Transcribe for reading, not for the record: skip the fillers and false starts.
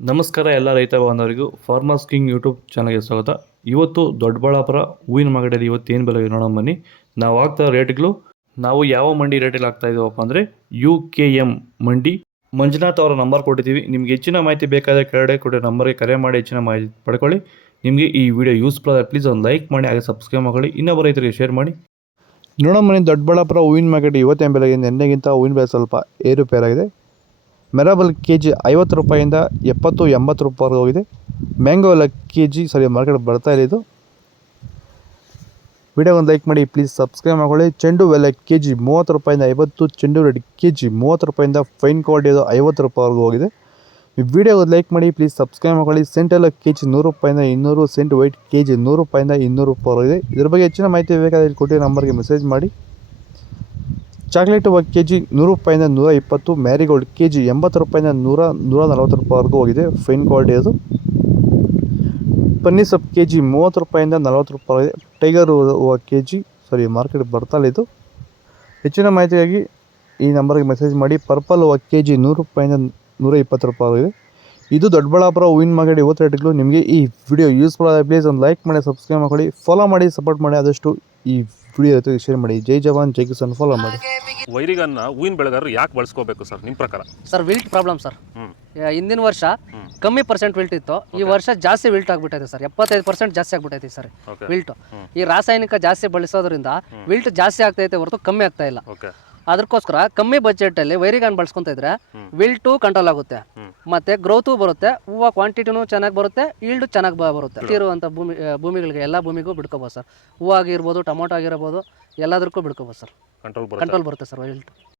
ನಮಸ್ಕಾರ ಎಲ್ಲ ರೈತ ಬಾಂಧವರಿಗೂ ಫಾರ್ಮರ್ಸ್ ಕಿಂಗ್ ಯೂಟ್ಯೂಬ್ ಚಾನಲ್ಗೆ ಸ್ವಾಗತ. ಇವತ್ತು ದೊಡ್ಡಬಳ್ಳಾಪುರ ಹೂವಿನ ಮಾರ್ಕೆಟಲ್ಲಿ ಇವತ್ತು ಏನು ಬೆಲೆ ನೋಡೋಣ ಬನ್ನಿ. ನಾವು ಆಗ್ತಾ ರೇಟ್ಗಳು ನಾವು ಯಾವ ಮಂಡಿ ರೇಟಲ್ಲಿ ಆಗ್ತಾ ಇದ್ದೀವಪ್ಪ ಅಂದರೆ UKM ಮಂಡಿ. ಮಂಜುನಾಥ್ ಅವರ ನಂಬರ್ ಕೊಟ್ಟಿದ್ದೀವಿ. ನಿಮ್ಗೆ ಹೆಚ್ಚಿನ ಮಾಹಿತಿ ಬೇಕಾದರೆ ಕೆಳಗಡೆ ಕೊಟ್ಟೆ ನಂಬರ್ಗೆ ಕರೆ ಮಾಡಿ ಹೆಚ್ಚಿನ ಮಾಹಿತಿ ಪಡ್ಕೊಳ್ಳಿ. ನಿಮಗೆ ಈ ವಿಡಿಯೋ ಯೂಸ್ಫುಲ್ ಆದರೆ ಪ್ಲೀಸ್ ಒಂದು ಲೈಕ್ ಮಾಡಿ, ಹಾಗೆ ಸಬ್ಸ್ಕ್ರೈಬ್ ಮಾಡಿ, ಇನ್ನೊಬ್ಬ ರೈತರಿಗೆ ಶೇರ್ ಮಾಡಿ. ನೋಡೋಣ ಬನ್ನಿ, ದೊಡ್ಡಬಳ್ಳಾಪುರ ಹೂವಿನ ಮಾರ್ಕೆಟ್ ಇವತ್ತೇನು ಬೆಲೆಗೆ ನಿನ್ನೆಗಿಂತ ಹೂವಿನ ಬೆಲೆ ಸ್ವಲ್ಪ ಏರುಪೇರಾಗಿದೆ. ಮೆರಾಬಲ್ ಕೆಜಿ 50 ರೂಪಾಯಿಂದ 70-80 ರೂಪಾಯಿವರೆಗೆ ಹೋಗಿದೆ. ಮ್ಯಾಂಗೋ ಎಲ್ಲ ಕೆಜಿ ಮಾರ್ಕೆಟ್ ಬರ್ತಾ ಇದೆ. ಇದು ವಿಡಿಯೋ ಒಂದು ಲೈಕ್ ಮಾಡಿ, ಪ್ಲೀಸ್ ಸಬ್ಸ್ಕ್ರೈಬ್ ಮಾಡ್ಕೊಳ್ಳಿ. ಚೆಂಡು ಎಲ್ಲ ಕೆಜಿ 30 ರೂಪಾಯಿಂದ 50, ಚೆಂಡು ರೆಡ್ ಕೆಜಿ 30 ರೂಪಾಯಿಂದ ಫೈನ್ ಕ್ವಾಲಿಟಿ ಅದು 50 ರೂಪಾಯಿವರೆಗೂ ಹೋಗಿದೆ. ಈ ವಿಡಿಯೋ ಒಂದು ಲೈಕ್ ಮಾಡಿ, ಪ್ಲೀಸ್ ಸಬ್ಸ್ಕ್ರೈಬ್ ಮಾಡ್ಕೊಳ್ಳಿ. ಸೆಂಟ್ ಎಲ್ಲ ಕೆಜಿ 100 ರೂಪಾಯಿಂದ 200, ಸೆಂಟ್ ವೈಟ್ ಕೆಜಿ 100 ರೂಪಾಯಿಂದ 200 ರೂಪಾಯಿವರೆಗಿದೆ. ಇದ್ರ ಬಗ್ಗೆ ಹೆಚ್ಚಿನ ಮಾಹಿತಿ ಬೇಕಾದರೆ ಇಲ್ಲಿ ಕೊಟ್ಟಿರೋ ನಂಬರ್ಗೆ ಮೆಸೇಜ್ ಮಾಡಿ. ಚಾಕ್ಲೇಟ್ ಕೆಜಿ 100 ರೂಪಾಯಿಂದ 120, ಮ್ಯಾರಿಗೋಲ್ಡ್ ಕೆಜಿ 80 ರೂಪಾಯಿಂದ 140 ರೂಪಾಯಿವರೆಗೂ ಹೋಗಿದೆ, ಫೈನ್ ಕ್ವಾಲಿಟಿ ಅದು. ಪನ್ನೀರ್ ಸೊಪ್ಪು ಕೆಜಿ 30 ರೂಪಾಯಿಂದ 40 ರೂಪಾಯಿ. ಟೈಗರ್ ಹೂವು ಕೆಜಿ ಮಾರ್ಕೆಟ್ ಬರ್ತಾ ಇದು. ಹೆಚ್ಚಿನ ಮಾಹಿತಿಗಾಗಿ ಈ ನಂಬರ್ಗೆ ಮೆಸೇಜ್ ಮಾಡಿ. ಪರ್ಪಲ್ ಹೂವು ಕೆಜಿ 100 ರೂಪಾಯಿಂದ 120 ರೂಪಾಯಿ. ಇದು ದೊಡ್ಡಬಳ್ಳಾಪುರ ಹೂವಿನ ಮಾರ್ಕೆಟ್ ಇವತ್ತು ರೇಟ್ಗಳು. ನಿಮಗೆ ಈ ವಿಡಿಯೋ ಯೂಸ್ಫುಲ್ ಆದರೆ ಪ್ಲೀಸ್ ಒಂದು ಲೈಕ್ ಮಾಡಿ, ಸಬ್ಸ್ಕ್ರೈಬ್ ಮಾಡಿ, ಫಾಲೋ ಮಾಡಿ, ಸಪೋರ್ಟ್ ಮಾಡಿ. ಆದಷ್ಟು ಈ ವಿಡಿಯೋ ಜೊತೆಗೆ ಶೇರ್ ಮಾಡಿ. ಜೈ ಜವಾನ್ ಜೈ ಕಿಸಾನ್, ಫಾಲೋ ಮಾಡಿ. ವೈರಿಗನ್ನ ಹೂವಿನ ಬೆಳೆಗಾರರು ಯಾಕೆ ಬಳಸ್ಕೋಬೇಕು ಸರ್ ನಿಮ್ಮ ಪ್ರಕಾರ? Sir wilt problem sir. ಹಿಂದಿನ ವರ್ಷ ಕಮ್ಮಿ ಪರ್ಸೆಂಟ್ ವಿಲ್ಟ್ ಇತ್ತು, ಈ ವರ್ಷ ಜಾಸ್ತಿ ವಿಲ್ಟ್ ಆಗ್ಬಿಟ್ಟೈತೆ ಸರ್. 75% ಜಾಸ್ತಿ ಆಗ್ಬಿಟ್ಟೈತೆ ಸರ್ ವಿಲ್ಟ್. ಈ ರಾಸಾಯನಿಕ ಜಾಸ್ತಿ ಬಳಸೋದ್ರಿಂದ ವಿಲ್ಟ್ ಜಾಸ್ತಿ ಆಗ್ತೈತೆ ಹೊರತು ಕಮ್ಮಿ ಆಗ್ತಾ ಇಲ್ಲ. ಅದಕ್ಕೋಸ್ಕರ ಕಮ್ಮಿ ಬಜೆಟ್ ಅಲ್ಲಿ ವೈರಿಗಾನ್ ಬಳಸ್ಕೊಂತ ಇದ್ರೆ ವಿಲ್ಟು ಕಂಟ್ರೋಲ್ ಆಗುತ್ತೆ, ಮತ್ತೆ ಗ್ರೋತು ಬರುತ್ತೆ, ಹೂವು ಕ್ವಾಂಟಿಟಿನೂ ಚೆನ್ನಾಗಿ ಬರುತ್ತೆ, ಈಲ್ಡ್ ಚೆನ್ನಾಗಿ ಬರುತ್ತೆ. ಇರುವಂತ ಭೂಮಿಗಳಿಗೆ ಎಲ್ಲ ಭೂಮಿಗೂ ಬಿಡ್ಕೋಬೋದು ಸರ್. ಹೂವು ಆಗಿರ್ಬೋದು, ಟೊಮೊಟೊ ಆಗಿರ್ಬೋದು, ಎಲ್ಲದಕ್ಕೂ ಬಿಡ್ಕೋಬೋದು ಸರ್. ಕಂಟ್ರೋಲ್ ಬರುತ್ತೆ ಸರ್ ವಿಲ್ಟ್.